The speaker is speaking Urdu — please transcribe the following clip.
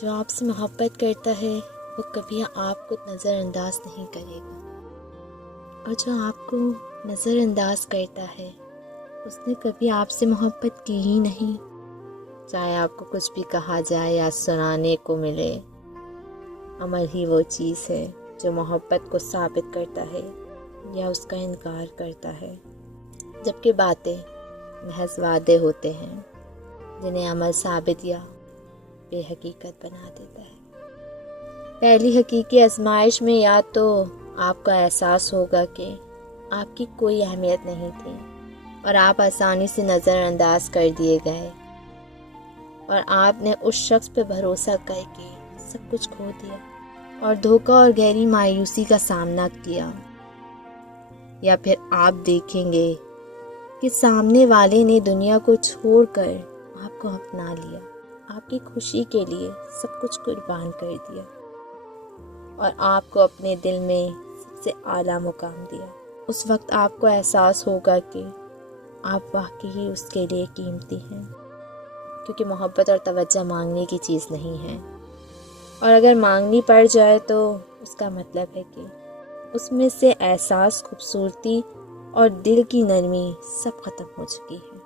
جو آپ سے محبت کرتا ہے وہ کبھی آپ کو نظر انداز نہیں کرے گا، اور جو آپ کو نظر انداز کرتا ہے اس نے کبھی آپ سے محبت کی ہی نہیں۔ چاہے آپ کو کچھ بھی کہا جائے یا سنانے کو ملے، عمل ہی وہ چیز ہے جو محبت کو ثابت کرتا ہے یا اس کا انکار کرتا ہے، جبکہ باتیں محض وعدے ہوتے ہیں جنہیں عمل ثابت یا بے حقیقت بنا دیتا ہے۔ پہلی حقیقی آزمائش میں یا تو آپ کا احساس ہوگا کہ آپ کی کوئی اہمیت نہیں تھی اور آپ آسانی سے نظر انداز کر دیے گئے، اور آپ نے اس شخص پہ بھروسہ کر کے سب کچھ کھو دیا اور دھوکہ اور گہری مایوسی کا سامنا کیا۔ یا پھر آپ دیکھیں گے کہ سامنے والے نے دنیا کو چھوڑ کر آپ کو اپنا لیا، آپ کی خوشی کے لیے سب کچھ قربان کر دیا اور آپ کو اپنے دل میں سب سے اعلیٰ مقام دیا۔ اس وقت آپ کو احساس ہوگا کہ آپ واقعی اس کے لیے قیمتی ہیں، کیونکہ محبت اور توجہ مانگنے کی چیز نہیں ہے، اور اگر مانگنی پڑ جائے تو اس کا مطلب ہے کہ اس میں سے احساس، خوبصورتی اور دل کی نرمی سب ختم ہو چکی ہے۔